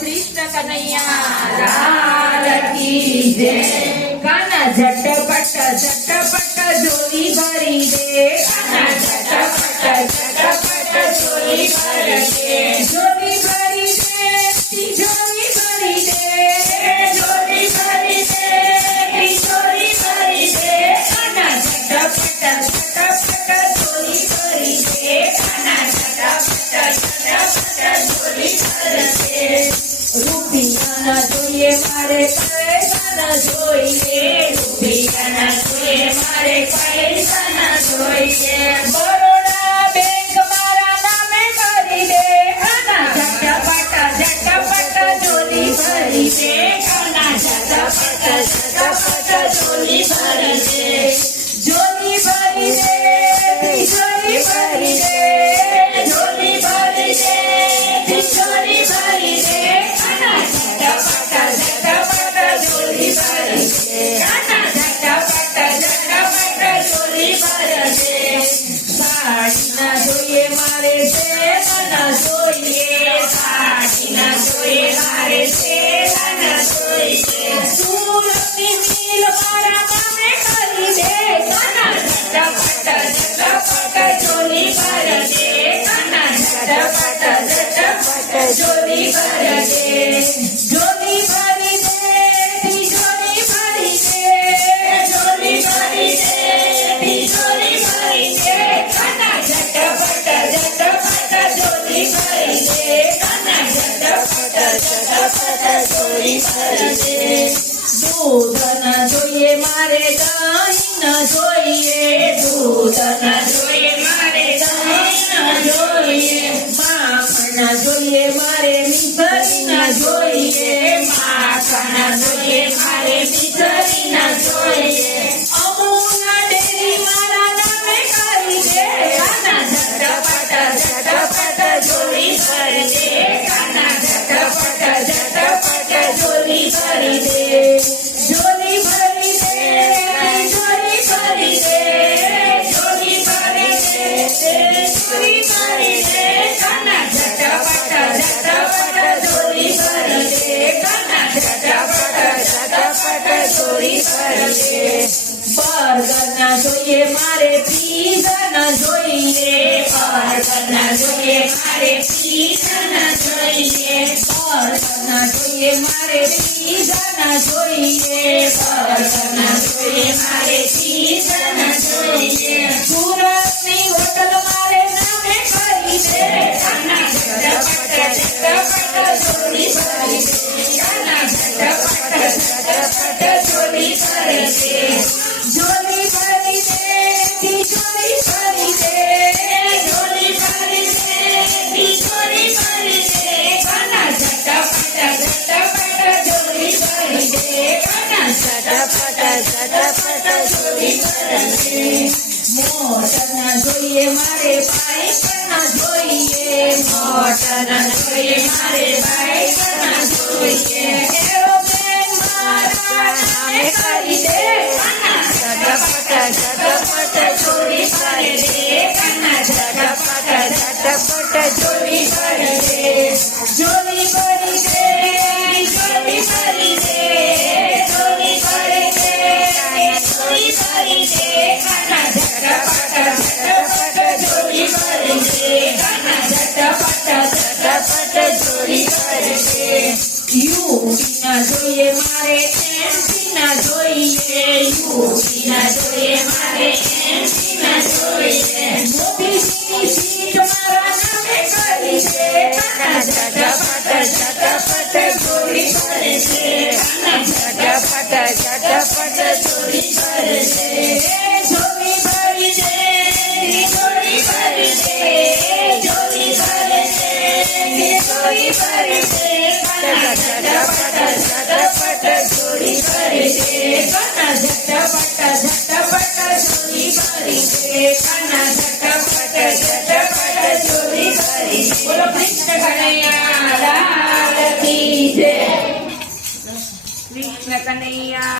કૃષ્ણ કનૈયા લાલ કી જય। કાના ઝટપટ ઝોલી ભરી દે, કાના ઝટપટ ઝોલી ભરી દે, ઝોલી ભરી દે, તિજોરી ભરી દે, ઝોલી ભરી દે, તિજોરી ભરી દે, કાના ઝટપટ ઝોલી ભરી દે, કાના ઝટપટ ઝોલી ભરી દે। રૂપિયા ના જોઈએ મારે પૈસા ના જોઈએ, રૂપિયા ના જોઈએ મારે પૈસા ના જોઈએ, બરોડા બેંક મારા નામે કરી દે, કાના ઝટપટ ઝોલી ભરી દે, કાના ઝટપટ ઝોલી ભરી દે, ઝોલી ભરી દે, તિજોરી ભરી દે, ઝોલી ભરી દે, તિજોરી ભરી દે, કાના ઝટપટ ઝોલી ભરી દે, કાના ઝટપટ ઝોલી ભરી દે। સાડી ના જોઈએ મારે સેવા ના જોઈએ, સાડી ના જોઈએ મારે સેવા ના જોઈએ, સુરતની મિલ મારા નામે કરી દે, કાના ઝટપટ ઝોલી ભરી દે, કાના ઝટપટ ઝોલી ભરી દે, ઝોલી ભરી દે, તિજોરી ભરી દે, ઝોલી ભરી દે, તિજોરી ભરી દે, કાના ઝટપટ ઝોલી ભરી દે, કાના ઝટપટ ઝોલી ભરી દે। દૂધ ના જોઈએ મારે દહીં ના જોઈએ, દૂધ ના જોઈએ મારે દહીં ના જોઈએ, માખણ ના જોઈએ મારે મીઠરી ના જોઈએ, માખણ ના જોઈએ મારે મીઠરી ના જોઈએ, અમૂલના ડેરી મારા નામે કરી દે, કાના ઝટપટ ઝોલી ભરી દે, કાના ઝટપટ ઝોલી ભરી દે, ઝોલી ભરી દે, તિજોરી ભરી દે, ઝોલી ભરી દે, તિજોરી ભરી દે, કાના ઝટપટ ઝોલી ભરી દે, કાના ઝટપટ ઝોલી ભરી દે। બર્ગર ના જોઈએ મારે પીઝા ના જોઈએ, બર્ગર ના જોઈએ મારે પીઝા ના જોઈએ, બર્ગર ના જોઈએ મારે પીઝા ના જોઈએ, બર્ગર ના જોઈએ મારે પીઝા ના જોઈએ, સુરતની હોટલ મારે નામે કરી દે, કાના ઝટપટ ઝોલી ભરી દે, કાના ઝટપટ ઝોલી ભરી દે, ઝોલી ભરી દે, તિજોરી ભરી દે, ઝોલી ભરી દે, તિજોરી ભરી દે, કાના ઝટપટ ઝોલી ભરી દે, કાના ઝટપટ ઝોલી ભરી દે। મોટર ના જોઈએ મારે બાઈક ના જોઈએ, મોટર ના જોઈએ મારે બાઈક ના જોઈએ, એરોપ્લેન મારા નામે કરી દે, કાના ઝટપટ ઝોલી ભરી દે, કાના ઝટપટ ઝોલી ભરી દે, ઝોલી ભરી દે, તિજોરી ભરી દે, ઝોલી ભરી દે, તિજોરી ભરી દે, કાના ઝટપટ ઝોલી ભરી દે, કાના ઝટપટ ઝોલી ભરી દે। યુપી ના જોઈએ મારે એમપી ના જોઈએ, યુપી ના જોઈએ મારે એમપી ના જોઈએ, મોદીજીની સીટ મારા નામે કરી દે, કાના ઝટપટ ઝોલી ભરી દે, કાના ઝટપટ ઝોલી ભરી દે, ઝોલી ભરી દે, તિજોરી ભરી દે, ઝોલી ભરી દે, તિજોરી ભરી દે, કાના ઝટપટ ઝોલી ભરી દે, કાના ઝટપટ ઝોલી ભરી દે, કાના ઝટપટ ઝોલી ભરી દે। બોલો કૃષ્ણ કનૈયા લાલ કી જય। કૃષ્ણ કનૈયા